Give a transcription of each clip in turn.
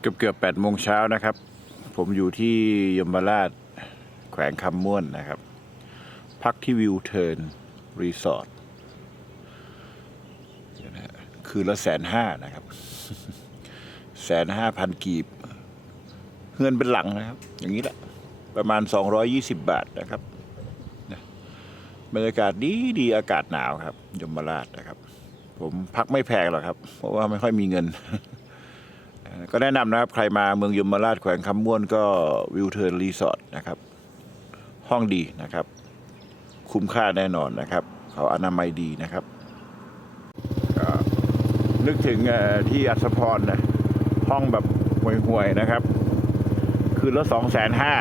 เกือบเกือบแปดโมงเช้านะครับ ผมอยู่ที่ยมราชแขวงคำม่วนนะครับ พักที่วิวเทิร์นรีสอร์ทนะฮะคืนละแสนห้านะครับแสนห้าพันกีบเงินเป็นหลังนะครับ อย่างนี้แหละ ประมาณ 220 บาทนะครับบรรยากาศดีดีอากาศหนาวครับยมราชนะครับ ผมพักไม่แพงหรอกครับ เพราะว่าไม่ค่อยมีเงิน ก็แนะนำนะครับ ใครมาเมืองยมราชแขวงคำม่วนก็วิวเทิร์นรีสอร์ทนะครับ ห้องดีนะครับ คุ้มค่าแน่นอนนะครับ เขาอนามัยดีนะครับ นึกถึงที่อัศพรนะห้องแบบห่วยๆนะครับ คืนละสองแสนห้า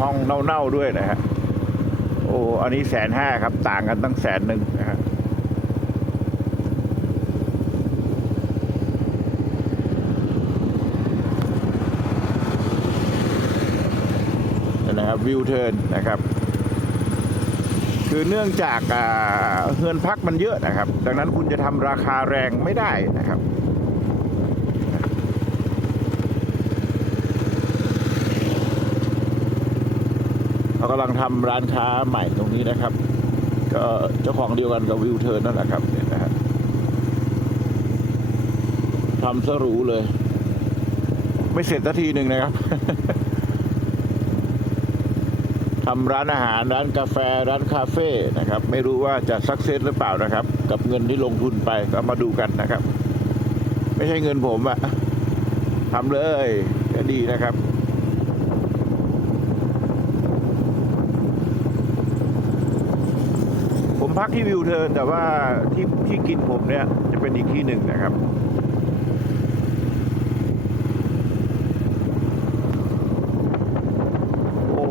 ห้องเน่าๆด้วยนะฮะโอ้อันนี้แสนห้าครับ ต่างกันตั้งแสนหนึ่งนะฮะ นะครับ วิวเทิร์นนะครับ คือเนื่องจากเฮือนพักมันเยอะนะครับ ดังนั้นคุณจะทำราคาแรงไม่ได้นะครับเขากำลังทำร้านค้าใหม่ตรงนี้นะครับ ก็เจ้าของเดียวกันกับวิวเทิร์นนั่นแหละครับเนี่ยนะฮะทำซะหรูเลย ไม่เสร็จสักทีหนึ่งนะครับ ทำร้านอาหาร ร้านกาแฟ ร้านคาเฟ่นะครับ ไม่รู้ว่าจะสักเซสหรือเปล่านะครับ กับเงินที่ลงทุนไปก็มาดูกันนะครับ ไม่ใช่เงินผมอะทำเลยก็ดีนะครับผมพักที่วิวเทิร์นแต่ว่าที่ที่กินผมเนี่ยจะเป็นอีกที่หนึ่งนะครับ โอ้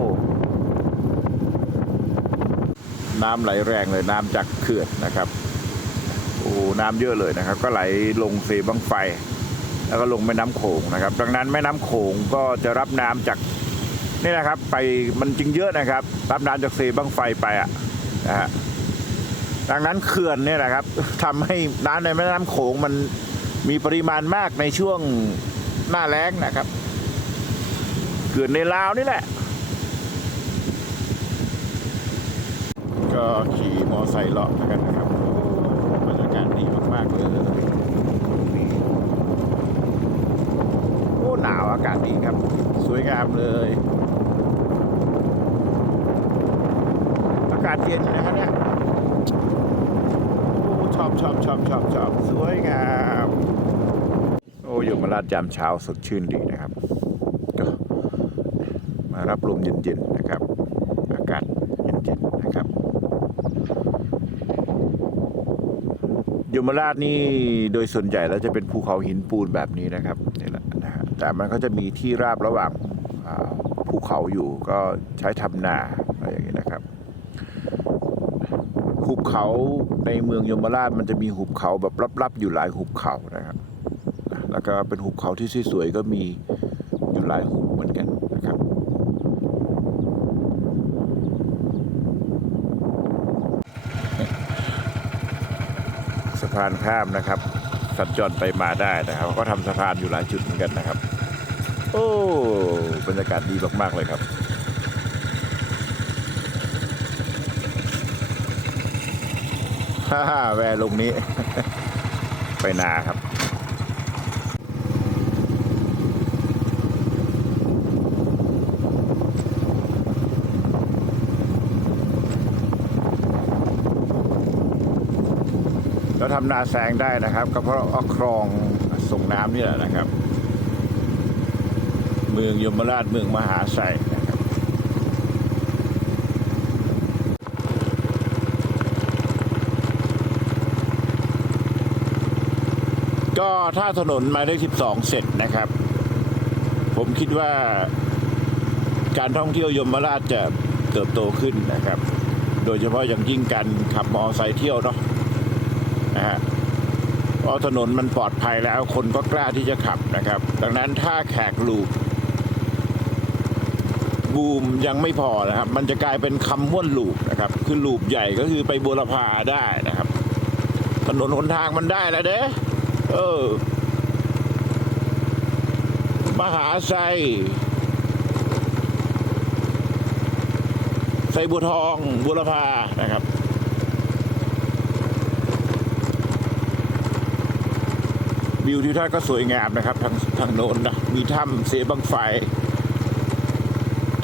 น้ำไหลแรงเลยน้ำจากเขื่อนนะครับโอ้น้ำเยอะเลยนะครับ ก็ไหลลงเซบังไฟ แล้วก็ลงแม่น้ำโขงนะครับ ดังนั้นแม่น้ำโขงก็จะรับน้ำจากนี่นะครับ ไปมันจึงเยอะนะครับ รับน้ำจากเซบังไฟไปอะนะฮะดังนั้นเขื่อนเนี่ยนะครับทำให้น้ำในแม่น้ำโขงมันมีปริมาณมากในช่วงหน้าแล้งนะครับ เขื่อนในลาวนี่แหละ ก็ขี่มอไซค์เลาะกันนะครับบรรยากาศดีมากๆเลยโอ้หนาวอากาศดีครับ สวยงามเลย อากาศเย็นนะครับเนี่ยโอ้ชอบชอบชอบชอบชอบสวยงามโอ้ยมราชยามเช้าสดชื่นดีนะครับ ก็มารับลมเย็นๆนะครับ อากาศเย็น ๆ นะครับ ยมราชนี่โดยส่วนใหญ่แล้วจะเป็นภูเขาหินปูนแบบนี้นะครับนี่แหละนะฮะแต่มันก็จะมีที่ราบระหว่างภูเขาอยู่ก็ใช้ทำนาอะไรอย่างนี้นะครับหุบเขาในเมืองยมราชมันจะมีหุบเขาแบบลับๆอยู่หลายหุบเขานะครับ แล้วก็เป็นหุบเขาที่สวยๆก็มีอยู่หลายหุบเหมือนกันนะครับ สะพานข้ามนะครับสัญจรไปมาได้นะครับก็ทำสะพานอยู่หลายจุดเหมือนกันนะครับ โอ้บรรยากาศดีมากๆเลยครับฮ่าฮ่าแวร์ลงนี้ ไปนาครับ เราทำนาแซงได้นะครับ ก็เพราะเอาคลองส่งน้ำนี่แหละนะครับ เมืองยมราชเมืองมหาไซนะครับก็ถ้าถนนหมายเลข12 เสร็จนะครับ ผมคิดว่าการท่องเที่ยวยมราชจะเติบโตขึ้นนะครับ โดยเฉพาะอย่างยิ่งการขับมอไซค์เที่ยวเนาะ ราะถนนมันปลอดภัยแล้วคนก็กล้าที่จะขับนะครับ ดังนั้นถ้าแขกลูปบูมยังไม่พอนะครับ มันจะกลายเป็นคำม่วนลูปนะครับ คือลูปใหญ่ก็คือไปบุรพาได้นะครับ ถนนหนทางมันได้แล้วเด้เออ มหาไซไซบัวทองบุรพานะครับ วิวทิวทัศน์ก็สวยงามนะครับ ทางทางโน้นนะมีถ้ำเสบังไฟ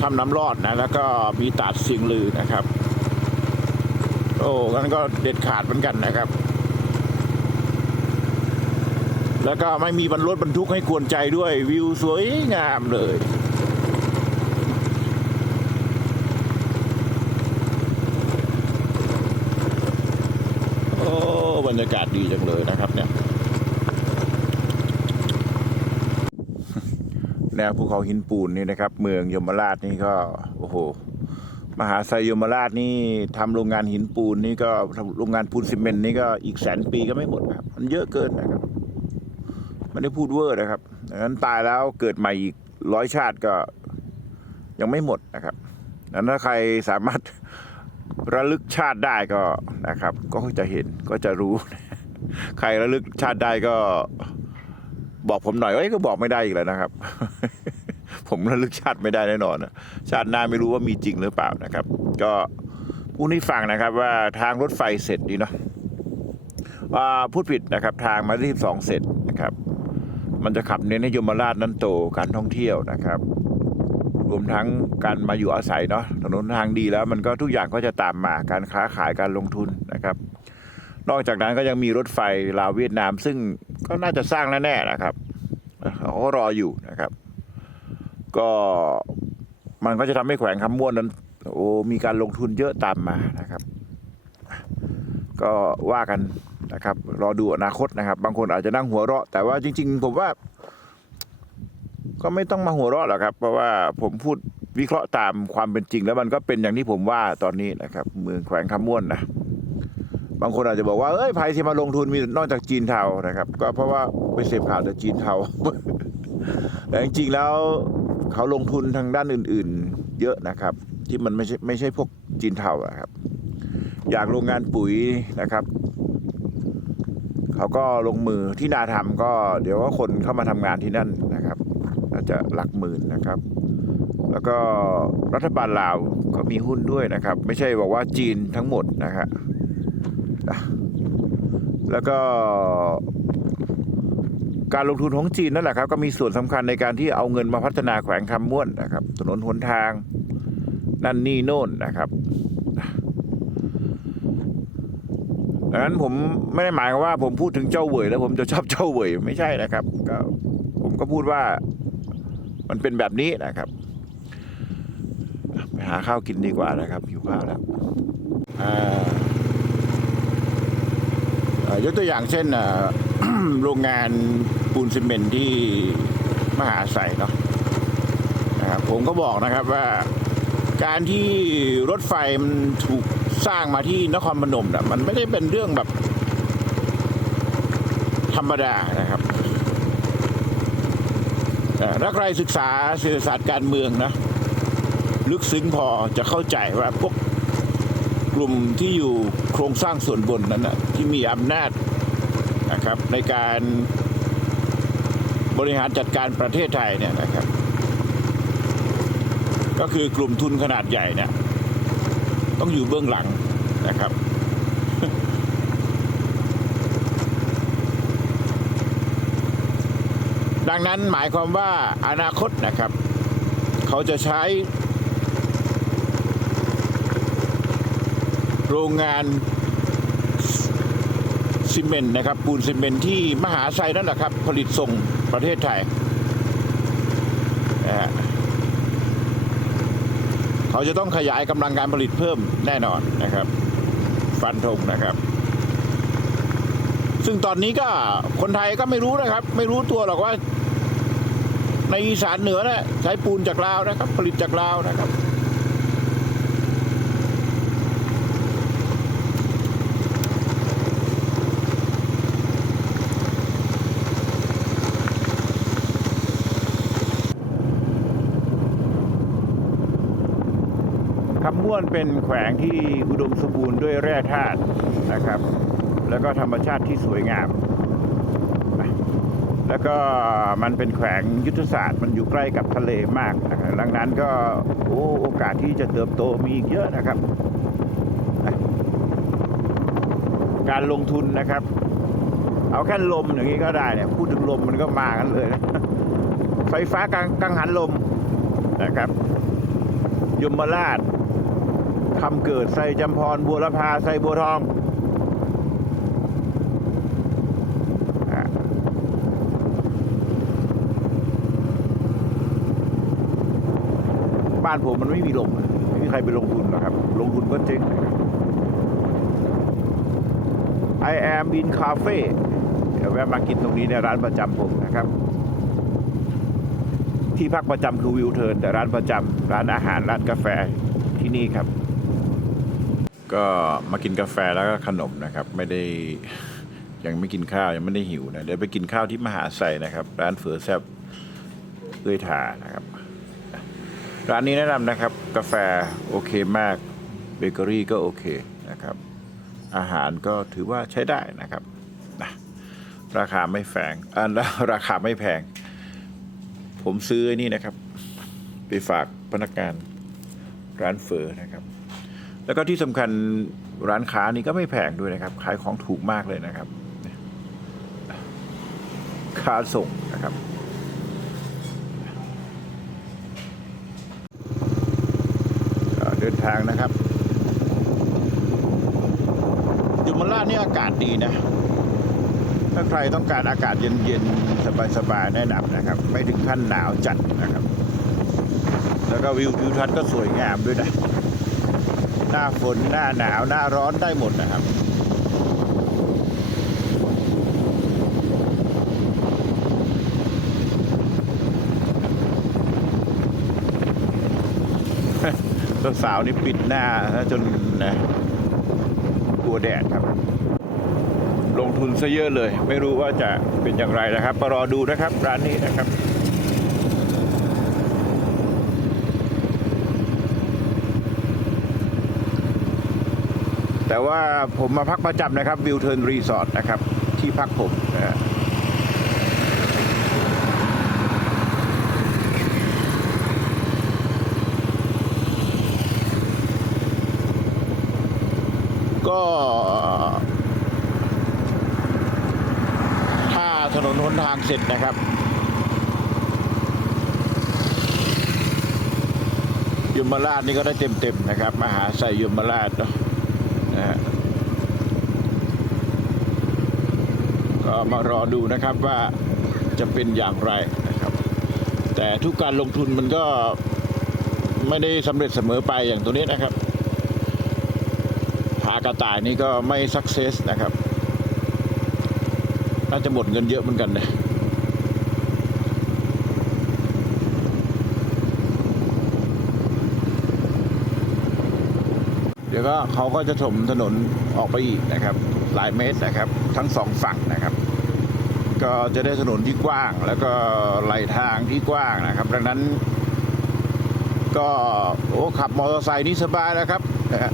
ถ้ำน้ำรอดนะ แล้วก็มีตาดเสียงลือนะครับ โอ้กันก็เด็ดขาดเหมือนกันนะครับ แล้วก็ไม่มีบรรรถบรรทุกให้กวนใจด้วยวิวสวยงามเลยโอ้บรรยากาศดีจังเลยนะครับเนี่ย แนวภูเขาหินปูนนี่นะครับ เมืองยมราชนี่ก็โอ้โหมหาไซยมราชนี่ทำโรงงานหินปูนนี่ก็โรงงานปูนซีเมนต์นี่ก็อีกแสนปีก็ไม่หมดครับ มันเยอะเกินนะครับไม่ได้พูดเวอร์นะครับดังนั้นตายแล้วเกิดใหม่อีกร้อยชาติก็ยังไม่หมดนะครับดังนั้นถ้าใครสามารถระลึกชาติได้ก็นะครับ ก็จะเห็นก็จะรู้ ใครระลึกชาติได้ก็ บอกผมหน่อยเอ้ยก็บอกไม่ได้อีกแล้วนะครับ ผมระลึกชาติไม่ได้แน่นอนนะชาติหน้าไม่รู้ว่ามีจริงหรือเปล่านะครับ ก็พูดให้ฟังนะครับว่าทางรถไฟเสร็จดีเนาะว่าพูดผิดนะครับ ทางมาที่สองเสร็จนะครับ มันจะขับเน้นให้ยมราชนั้นโตการท่องเที่ยวนะครับ รวมทั้งการมาอยู่อาศัยเนาะถนนทางดีแล้วมันก็ทุกอย่างก็จะตามมาการค้าขายการลงทุนนะครับ นอกจากนั้นก็ยังมีรถไฟลาวเวียดนาม ซึ่งก็น่าจะสร้างแน่ๆนะครับเขาก็รออยู่นะครับ ก็มันก็จะทำให้แขวงคำม่วนนั้น โอ้มีการลงทุนเยอะตามมานะครับ ก็ว่ากันนะครับรอดูอนาคตนะครับ บางคนอาจจะนั่งหัวเราะ แต่ว่าจริง ๆ ผมว่า ก็ไม่ต้องมาหัวเราะหรอกครับ เพราะว่าผมพูดวิเคราะห์ตามความเป็นจริง แล้วมันก็เป็นอย่างที่ผมว่าตอนนี้นะครับ เมืองแขวงคำม่วนนะางคนอาจจะบอกว่าเอ้ยภัยที่มาลงทุนมีนอกจากจีนเทานะครับ ก็เพราะว่าไปเสพข่าวแต่จีนเทาแต่จริงๆแล้วเขาลงทุนทางด้านอื่น ๆ เยอะนะครับ ที่มันไม่ใช่ไม่ใช่พวกจีนเทาอะครับ อย่างโรงงานปุ๋ยนะครับเขาก็ลงมือที่นาทำก็เดี๋ยวก็คนเข้ามาทำงานที่นั่นนะครับอาจจะหลักหมื่นนะครับ แล้วก็รัฐบาลลาวก็มีหุ้นด้วยนะครับ ไม่ใช่บอกว่าจีนทั้งหมดนะครับ แล้วก็การลงทุนของจีนนั่นแหละครับ ก็มีส่วนสำคัญในการที่เอาเงินมาพัฒนาแขวงคำม่วนนะครับ ถนนหนทางนั่นนี่โน่นนะครับดังนั้นผมไม่ได้หมายว่าผมพูดถึงเจ้าเหวยแล้วผมจะชอบเจ้าเหวยไม่ใช่นะครับก็ผมก็พูดว่ามันเป็นแบบนี้นะครับ ไปหาข้าวกินดีกว่านะครับหิวข้าวแล้วอ่า ยกตัวอย่างเช่นโรงงานปูนซีเมนต์ที่มหาไสยเนาะนะครับผมก็บอกนะครับว่าการที่รถไฟมันถูกสร้างมาที่นครพนมนะมันไม่ได้เป็นเรื่องแบบ ธรรมดานะครับถ้าใครศึกษาเศรษฐศาสตร์การเมืองนะลึกซึ้งพอจะเข้าใจว่าพวก กลุ่มที่อยู่โครงสร้างส่วนบนนั้นนะที่มีอำนาจนะครับในการบริหารจัดการประเทศไทยเนี่ยนะครับ ก็คือกลุ่มทุนขนาดใหญ่เนี่ยต้องอยู่เบื้องหลังนะครับดังนั้นหมายความว่าอนาคตนะครับ เขาจะใช้ โรงงานซีเมนต์นะครับ ปูนซีเมนต์ที่มหาชัยนั่นแหละครับ ผลิตส่งประเทศไทยนะฮะเขาจะต้องขยายกำลังการผลิตเพิ่มแน่นอนนะครับ ฟันธงนะครับ ซึ่งตอนนี้ก็คนไทยก็ไม่รู้นะครับ ไม่รู้ตัวหรอกว่า ในอีสานเหนือนะใช้ปูนจากลาวนะครับ ผลิตจากลาวนะครับ ม่วนเป็นแขวงที่อุดมสมบูรณ์ด้วยแร่ธาตุนะครับ แล้วก็ธรรมชาติที่สวยงาม แล้วก็มันเป็นแขวงยุทธศาสตร์มันอยู่ใกล้กับทะเลมากนะครับดังนั้นก็โอ้โอกาสที่จะเติบโตมีอีกเยอะนะครับ การลงทุนนะครับ เอาแค่ลมอย่างนี้ก็ได้เนี่ยพูดถึงลมมันก็มากันเลยนะไฟฟ้ากังกังหันลมนะครับยมราช คำเกิดไซจำพรบัวละพาไซบัวทองบ้านผมมันไม่มีลมไม่มีใครไปลงทุนหรอกครับ ลงทุนก็เจ๊งนะครับ I am in cafe เดี๋ยวแวะมากินตรงนี้ในร้านประจำผมนะครับ ที่พักประจำคือวิวเทิร์นแต่ร้านประจำร้านอาหารร้านกาแฟที่นี่ครับ ก็มากินกาแฟแล้วก็ขนมนะครับ ไม่ได้ยังไม่กินข้าวยังไม่ได้หิวนะเดี๋ยวไปกินข้าวที่มหาไซนะครับร้านเฟือแซบเอ้ยทานะครับ ร้านนี้แนะนำนะครับ กาแฟโอเคมากเบเกอรี่ก็โอเคนะครับ อาหารก็ถือว่าใช้ได้นะครับนะราคาไม่แพงอ่าแล้วราคาไม่แพง ผมซื้อนี่นะครับ ไปฝากพนักงานร้านเฟอร์นะครับ แล้วก็ที่สำคัญร้านค้านี่ก็ไม่แพงด้วยนะครับ ขายของถูกมากเลยนะครับค่าส่งนะครับ เดินทางนะครับอยู่มราชนี่อากาศดีนะ ถ้าใครต้องการอากาศเย็นๆ สบายๆ แนะนำนะครับ ไม่ถึงขั้นหนาวจัดนะครับ แล้วก็วิวทิวทัศน์ก็สวยงามด้วยนะ น้าฝนหน้าหนาวหน้าร้อนได้หมดนะครับสาวนี่ปิดหน้าจนนะกลัวแดดครับ ลงทุนซะเยอะเลย ไม่รู้ว่าจะเป็นอย่างไรนะครับมารอดูนะครับ ร้านนี้นะครับ แต่ว่าผมมาพักประจำนะครับวิวเทิร์นรีสอร์ทนะครับ ที่พักผมนะก็ถ้าถนนหนทางเสร็จนะครับ ยมราชนี่ก็ได้เต็มๆนะครับ มหาไซยมราชเนอะนะฮะ ก็มารอดูนะครับว่าจะเป็นอย่างไรนะครับ แต่ทุกการลงทุนมันก็ไม่ได้สำเร็จเสมอไปอย่างตัวนี้นะครับหากระต่ายนี่ก็ไม่สักเซสนะครับ น่าจะหมดเงินเยอะเหมือนกันนะเดี๋ยวก็เขาก็จะถมถนนออกไปอีกนะครับ หลายเมตรนะครับ ทั้งสองฝั่งนะครับ ก็จะได้ถนนที่กว้าง แล้วก็ไหลทางที่กว้างนะครับ ดังนั้น ก็โอ้ขับมอเตอร์ไซค์นี่สบายนะครับนะฮะ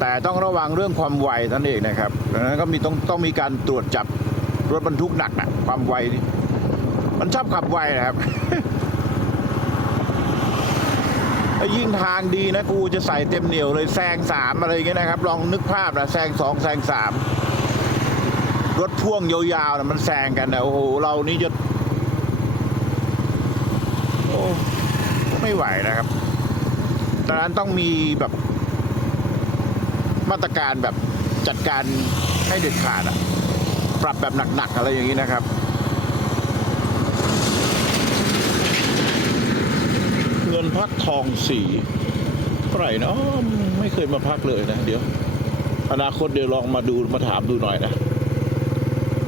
แต่ต้องระวังเรื่องความไวนั่นเองนะครับดังนั้นก็มีต้องต้องมีการตรวจจับรถบรรทุกหนักนะความไว มันชอบขับไวนะครับ แล้วยิ่งทางดีนะกูจะใส่เต็มเหนียวเลยแซงสามอะไรอย่างเงี้ยนะครับ ลองนึกภาพนะแซงสองแซงสามรถพ่วงยาวๆนะมันแซงกันนะโอ้โหเรานี่จะโอ้ไม่ไหวนะครับดังนั้นต้องมีแบบมาตรการแบบจัดการให้เด็ดขาดอะปรับแบบหนักๆอะไรอย่างนี้นะครับ เงิ นพักทองสีเท่าไหร่เนาะไม่เคยมาพักเลยนะ เดี๋ยว อนาคตเดี๋ยวลองมาดูมาถามดูหน่อยนะ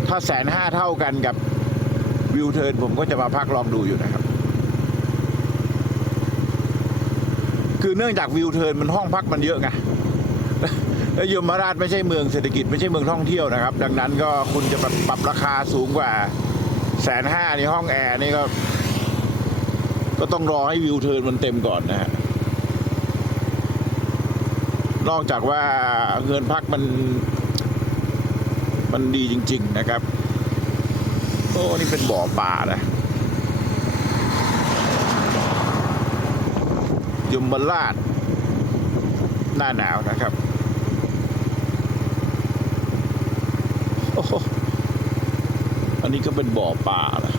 ถ้าแสนห้าเท่ากันกับวิวเทิร์นผมก็จะมาพักลองดูอยู่นะครับ คือเนื่องจากวิวเทิร์นมันห้องพักมันเยอะไงแล้วยมราชไม่ใช่เมืองเศรษฐกิจไม่ใช่เมืองท่องเที่ยวนะครับ ดังนั้นก็คุณจะปรับราคาสูงกว่าแสนห้าในห้องแอร์นี่ก็ ก็ต้องรอให้วิวเทิร์นมันเต็มก่อนนะฮะนอกจากว่าเงินพักมัน มันดีจริง ๆนะครับ โอ้ นี่เป็นบ่อป่านะยมราชหน้าหนาวนะครับ โอ้อันนี้ก็เป็นบ่อป่านะ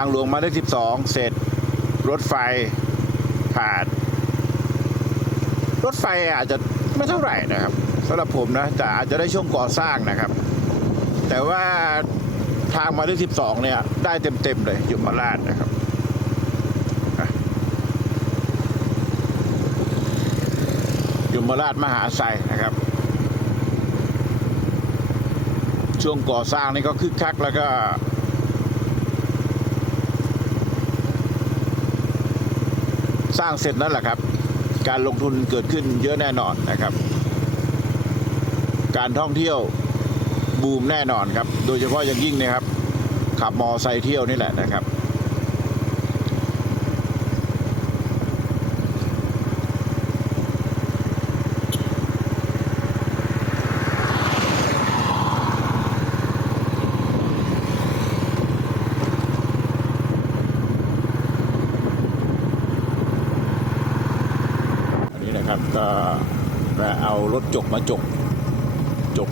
างหลวงหมายเลขสิบสองเสร็จ รถไฟผ่าน รถไฟอาจจะไม่เท่าไหร่นะครับสำหรับผมนะแต่อาจจะได้ช่วงก่อสร้างนะครับ แต่ว่าทางมายเลขสิบสองเนี่ย ได้เต็ม ๆ เลยยมราชนะครับยมราชมหาไซนะครับ ช่วงก่อสร้างนี่ก็คึกคักแล้วก็ สร้างเสร็จนั่นแหละครับ การลงทุนเกิดขึ้นเยอะแน่นอนนะครับ การท่องเที่ยวบูมแน่นอนครับ โดยเฉพาะอย่างยิ่งนะครับ ขับมอไซค์เที่ยวนี่แหละนะครับ อันนี้นะครับก็จะเอารถ จกมาจกจก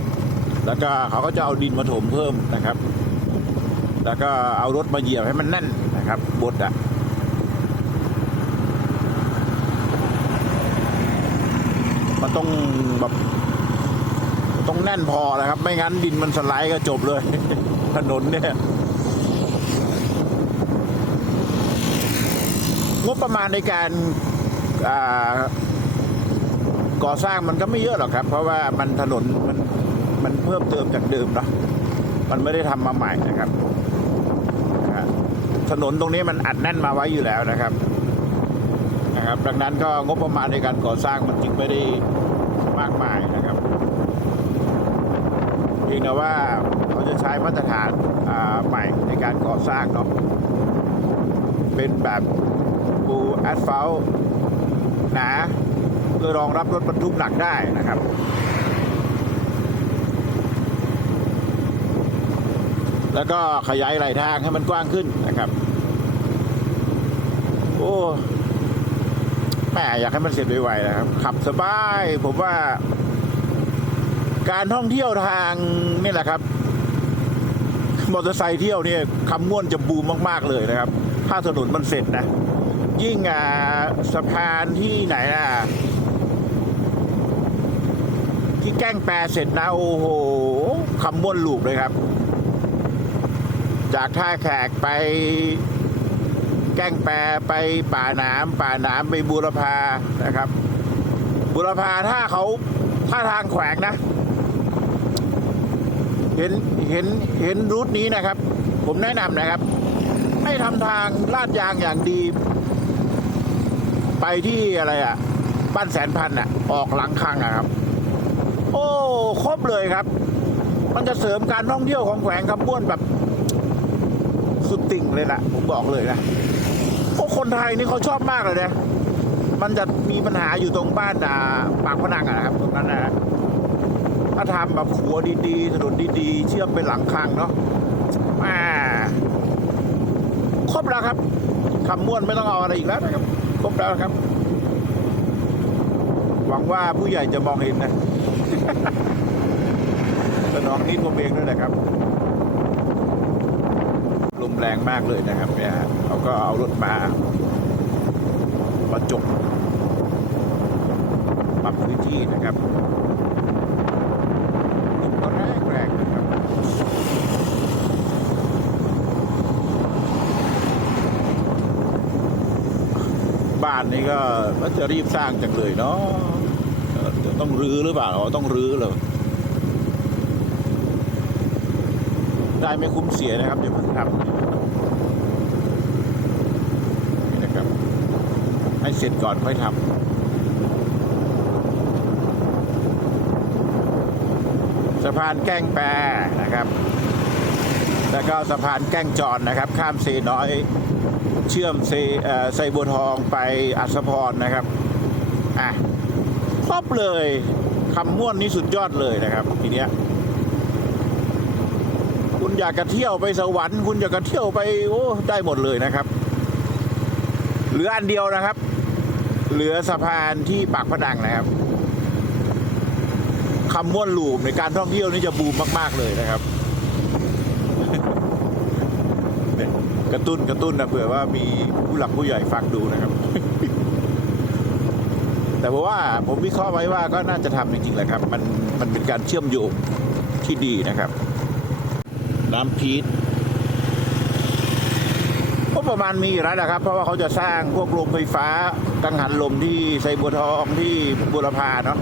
แล้วก็เขาก็จะเอาดินมาถมเพิ่มนะครับ แล้วก็เอารถมาเหยียบให้มันแน่นนะครับบดอะมันต้องแบบต้องแน่นพอนะครับ ไม่งั้นดินมันสไลด์ก็จบเลย ถนนเนี่ยงบประมาณในการอ่า ก่อสร้างมันก็ไม่เยอะหรอกครับ เพราะว่ามันถนนมันมันเพิ่มเติมจากเดิมเนาะมันไม่ได้ทำมาใหม่นะครับถนนตรงนี้มันอัดแน่นมาไว้อยู่แล้วนะครับนะครับดังนั้นก็งบประมาณในการก่อสร้างมันจึงไม่ได้มากมายนะครับเพียงแต่ว่าเขาจะใช้มาตรฐานใหม่ในการก่อสร้างเนาะเป็นแบบปูแอสฟัลต์หนา เพื่อรองรับรถบรรทุกหนักได้นะครับแล้วก็ขยายไหลทางให้มันกว้างขึ้นนะครับ โอ้แม่อยากให้มันเสร็จไวๆนะครับ ขับสบาย ผมว่า การท่องเที่ยวทางนี่แหละครับ มอเตอร์ไซค์เที่ยวเนี่ยคำม่วนจะบูมมากๆเลยนะครับ ถ้าถนนมันเสร็จนะ ยิ่งอ่าสะพานที่ไหนนะ แกล้งแปรเสร็จนะ โอ้โหคำม่วนลูกเลยครับ จากท่าแขกไป แกล้งแปรไปป่าหนามป่าหนามไปบูรพานะครับบุรพาถ้าเขาถ้าทางแขวงนะ เห็นเห็นเห็นรูทนี้นะครับ ผมแนะนำนะครับ ให้ทำทางลาดยางอย่างดี ไปที่อะไรอะบ้านแสนพันอะ ออกหลังคังอะครับ โอ้ครบเลยครับ มันจะเสริมการท่องเที่ยวของแขวงคำบ้วนแบบ สุดติ่งเลยนะผมบอกเลยนะโอ้คนไทยนี่เขาชอบมากเลยนะมันจะมีปัญหาอยู่ตรงบ้านอ่าปากพนังอะนะครับตรงนั้นนะถ้าทำแบบขัวดีๆถนนดีๆ เชื่อมไปหลังคังเนาะอ่าครบแล้วครับคำม้วนไม่ต้องเอาอะไรอีกแล้วนะครับ ครบแล้วครับ หวังว่าผู้ใหญ่จะมองเห็นนะ สนองนิดผมเองด้วยนะครับ ลมแรงมากเลยนะครับเนี่ยเขาก็เอารถมามาจกปรับพื้นที่นะครับลมก็แรงแรงนะครับบ้านนี้ก็ก็จะรีบสร้างจังเลยเนาะ ต้องรื้อหรือเปล่าอ๋อต้องรื้อเลยได้ไม่คุ้มเสียนะครับเดี๋ยวเพิ่งทำนี่นะครับ ให้เสร็จก่อนค่อยทำสะพานแก้งแปรนะครับ แล้วก็สะพานแก้งจอนนะครับ ข้ามเซน้อย เชื่อมเซอ่อไซบัวทองไปอัศพรนะครับ อะ เลยคำม่วนนี้สุดยอดเลยนะครับ ทีเนี้ย คุณอยากจะเที่ยวไปสวรรค์คุณอยากจะเที่ยวไปโอ้ได้หมดเลยนะครับ เหลืออันเดียวนะครับ เหลือสะพานที่ปากพนังนะครับคำม่วนลูมในการท่องเที่ยวนี่จะบูมมาก ๆเลยนะครับเนี่ยกระตุ้นกระตุ้นนะเผื่อว่ามีผู้หลักผู้ใหญ่ฟังดูนะครับ แต่ผมว่าผมวิเคราะห์ไว้ว่าก็น่าจะทำจริงๆแหละครับ มันมันเป็นการเชื่อมโยงที่ดีนะครับ น้ำพีชก็ประมาณมีอยู่แล้วนะครับ เพราะว่าเขาจะสร้างพวกโรงไฟฟ้ากังหันลมที่ไซบัวทองที่บุรพาเนาะ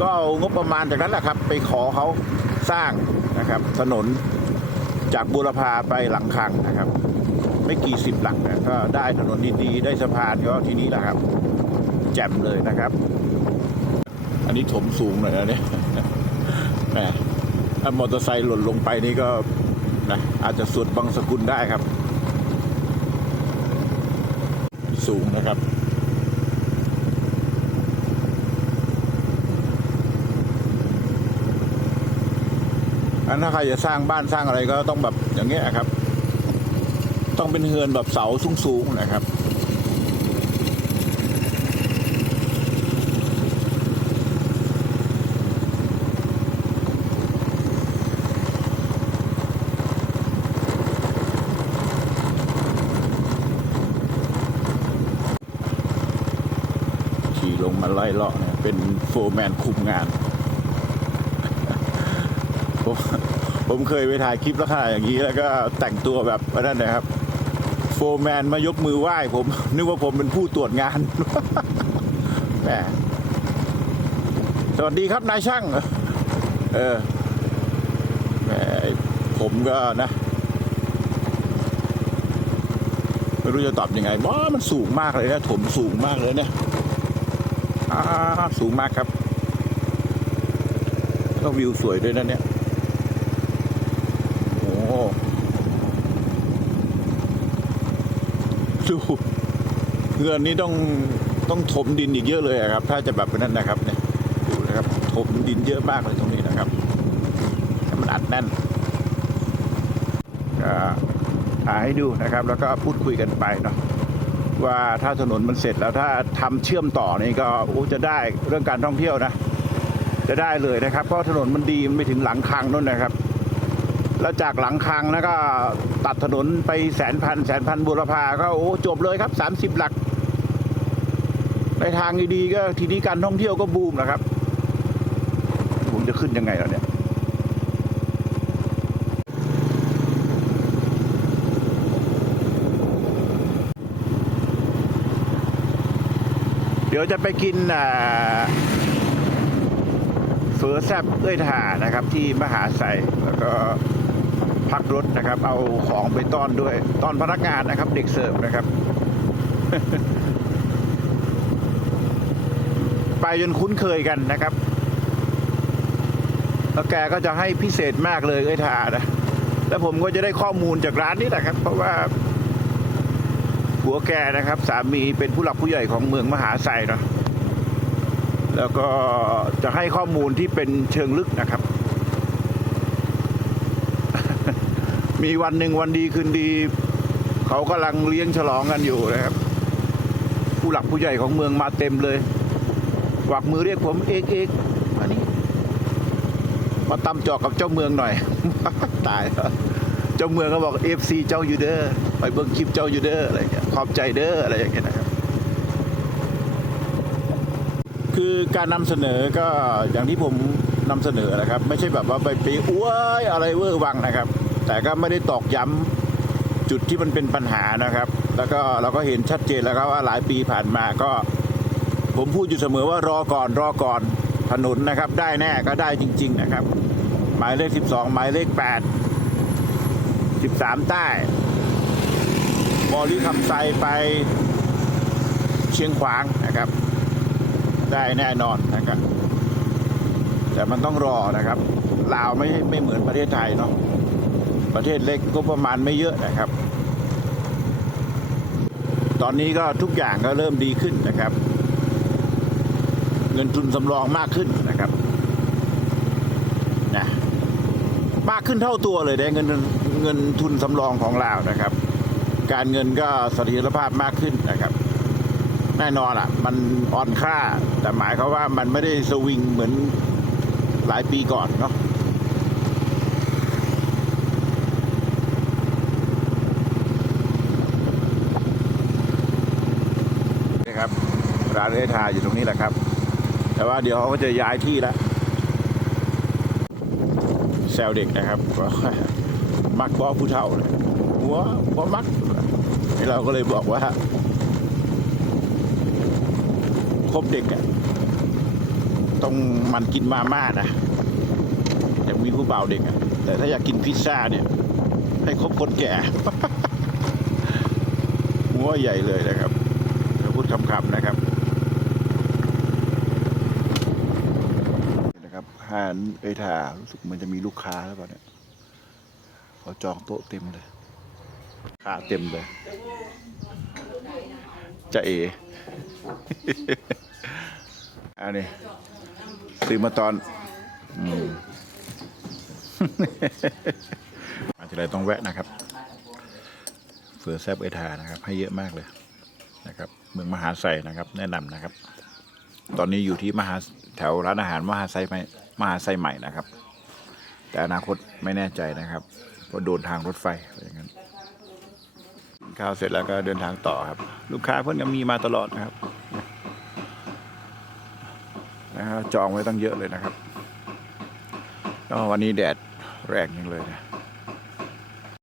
ก็เอางบประมาณจากนั้นแหละครับ ไปขอเขาสร้างนะครับ ถนนจากบุรพาไปหลังคังนะครับ ไม่กี่สิบหลังนะก็ได้ถนนดีๆได้สะพานก็ทีนี้แหละครับ แจ่มเลยนะครับ อันนี้ถมสูงหน่อยนะเนี่ยแหมถ้ามอเตอร์ไซค์หล่นลงไปนี่ก็นะอาจจะสุดบังสกุลได้ครับ สูงนะครับอันถ้าใครจะสร้างบ้านสร้างอะไรก็ต้องแบบอย่างเงี้ยครับ ต้องเป็นเฮือนแบบเสาสูงๆนะครับ ขี่ ไล่เลาะเนี่ยเป็นโฟร์แมนคุมงาน ผมผมเคยไปถ่ายคลิปลักษณะอย่างนี้แล้วก็แต่งตัวแบบนั่นนะครับ โฟร์แมนมายกมือไหว้ผม นึกว่าผมเป็นผู้ตรวจงานแหมสวัสดีครับนายช่าง เออแหมผมก็นะไม่รู้จะตอบยังไงว้ามันสูงมากเลยนะถมสูงมากเลยเนี่ย สูงมากครับก็วิวสวยด้วยนะเนี่ยโอ้ดูเงินนี้ต้องต้องถมดินอีกเยอะเลยครับ ถ้าจะแบบนั้นนะครับเนี่ยดูนะครับถมดินเยอะมากเลยตรงนี้นะครับให้มันอัดแน่นก็ถ่ายให้ดูนะครับ แล้วก็พูดคุยกันไปเนาะ ว่าถ้าถนนมันเสร็จแล้วถ้าทำเชื่อมต่อนี่ก็จะได้เรื่องการท่องเที่ยวนะ จะได้เลยนะครับ เพราะถนนมันดีมันไปถึงหลังคังนู่นนะครับ แล้วจากหลังคังแล้วก็ตัดถนนไปแสนพันแสนพันบุรพาก็โอ้จบเลยครับสามสิบหลัก ในทางดีๆก็ทีนี้การท่องเที่ยวก็บูมนะครับ ผมจะขึ้นยังไงแล้วเนี่ย ดี๋ยวจะไปกินเฟอแซบเอ้ยถ่านะครับ ที่มหาไซแล้วก็พักรถนะครับ เอาของไปต้อนด้วยต้อนพนักงานนะครับ เด็กเสิร์ฟนะครับ ไปจนคุ้นเคยกันนะครับ แล้วแกก็จะให้พิเศษมากเลยเอ้ยถ่านะแล้วผมก็จะได้ข้อมูลจากร้านนี้แหละครับ เพราะว่า ผัวแกนะครับ สามีเป็นผู้หลักผู้ใหญ่ของเมืองมหาไซนะแล้วก็จะให้ข้อมูลที่เป็นเชิงลึกนะครับ มีวันหนึ่งวันดีคืนดี เขากำลังเลี้ยงฉลองกันอยู่นะครับ ผู้หลักผู้ใหญ่ของเมืองมาเต็มเลยหวักมือเรียกผมเอกเอกอันนี้ มาตำจอกกับเจ้าเมืองหน่อย ตายแล้วเจ้าเมืองก็บอกเอฟซีเจ้าอยู่เด้อไปเบิ่งคลิปเจ้าอยู่เด้ออะไร ขอบใจเด้ออะไรอย่างเงี้ยนะครับ คือการนำเสนอก็อย่างที่ผมนำเสนอนะครับ ไม่ใช่แบบว่าไปไปอ้วยอะไรเวอร์วังนะครับ แต่ก็ไม่ได้ตอกย้ำจุดที่มันเป็นปัญหานะครับ แล้วก็เราก็เห็นชัดเจนแล้วครับว่าหลายปีผ่านมาก็ ผมพูดอยู่เสมอว่ารอก่อนรอก่อนถนนนะครับ ได้แน่ก็ได้จริง ๆ นะครับ หมายเลข 12 หมายเลข 8 13 ใต้ บอลีคำไซไปเชียงขวางนะครับ ได้แน่นอนนะครับ แต่มันต้องรอนะครับลาวไม่ไม่เหมือนประเทศไทยเนาะประเทศเล็กก็ประมาณไม่เยอะนะครับ ตอนนี้ก็ทุกอย่างก็เริ่มดีขึ้นนะครับ เงินทุนสำรองมากขึ้นนะครับนะมากขึ้นเท่าตัวเลยได้เงินเงินทุนสำรองของเรานะครับ การเงินก็เสถียรภาพมากขึ้นนะครับ แน่นอนอะ มันอ่อนค่า แต่หมายเขามว่ามันไม่ได้สวิงเหมือนหลายปีก่อนเนาะนะครับร้านเอทาอยู่ตรงนี้แหละครับ แต่ว่าเดี๋ยวเขาก็จะย้ายที่แล้วแซวเด็กนะครับ มักบอผู้เฒ่าเลยหัวบ่มัก นี่เราก็เลยบอกว่าคบเด็กอะต้องมันกินมาม่านะอยากมีผู้เบาเด็กอะแต่ถ้าอยากกินพิซซ่าเนี่ย ให้คบคนแก่หัวใหญ่เลยนะครับพูดคำๆนะครับนะครับห้านเอทารู้สึกมันจะมีลูกค้าแล้วเปล่าเนี่ยเขาจองโต๊ะเต็มเลย ค้าเต็มเลยจะเอ อันนี้ซื้อมาตอนอาจจะเลยต้องแวะนะครับเฟือแซบเอยทานะครับ ให้เยอะมากเลยนะครับ เมืองมหาไซนะครับ แนะนำนะครับ ตอนนี้อยู่ที่มหาแถวร้านอาหารมหาไซใหม่มหาไซใหม่นะครับ แต่อนาคตไม่แน่ใจนะครับเพราะโดนทางรถไฟอะไรอย่างนั้น ข้าวเสร็จแล้วก็เดินทางต่อครับ ลูกค้าเพื่อนก็มีมาตลอดนะครับนะครับจองไว้ตั้งเยอะเลยนะครับวันนี้แดดแรงจริงเลยนะ